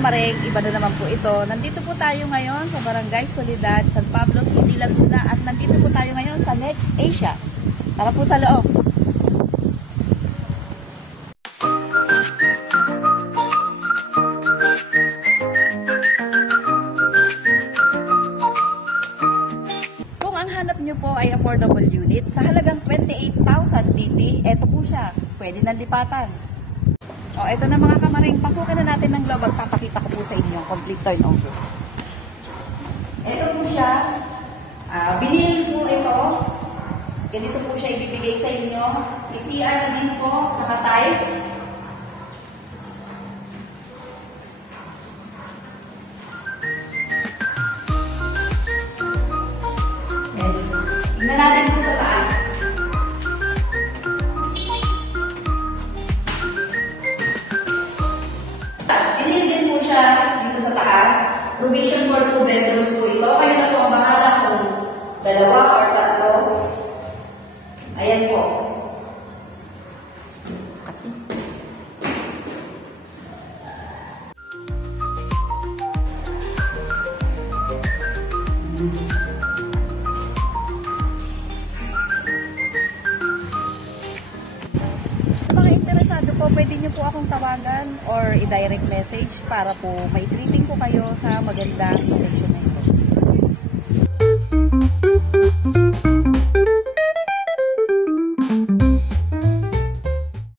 kamareng, iba na naman po ito. Nandito po tayo ngayon sa Barangay Soledad, San Pablo City, Laguna. At nandito po tayo ngayon sa Next Asia. Tara po sa loob. Kung ang hanap nyo po ay affordable unit, sa halagang 28,000 DP, eto po siya. Pwede nang lipatan. O, ito na mga kamaring, pasukin na natin ng loob. Papakita ko po sa inyo, complete turnover. Ito po siya, binili po ito. Ganito po siya ibibigay sa inyo. May CR na din po, naka-tiles. Tingnan natin po sa taas. Binili din po siya dito sa taas. Provision for 2 bedrooms po ito. Kayo na po ang bahala kung dalawa or tatlo. Ayan po. Sa mga interesado po, pwede niyo po akong tawagan or i-direct message para po may tripping po kayo sa magandang collection.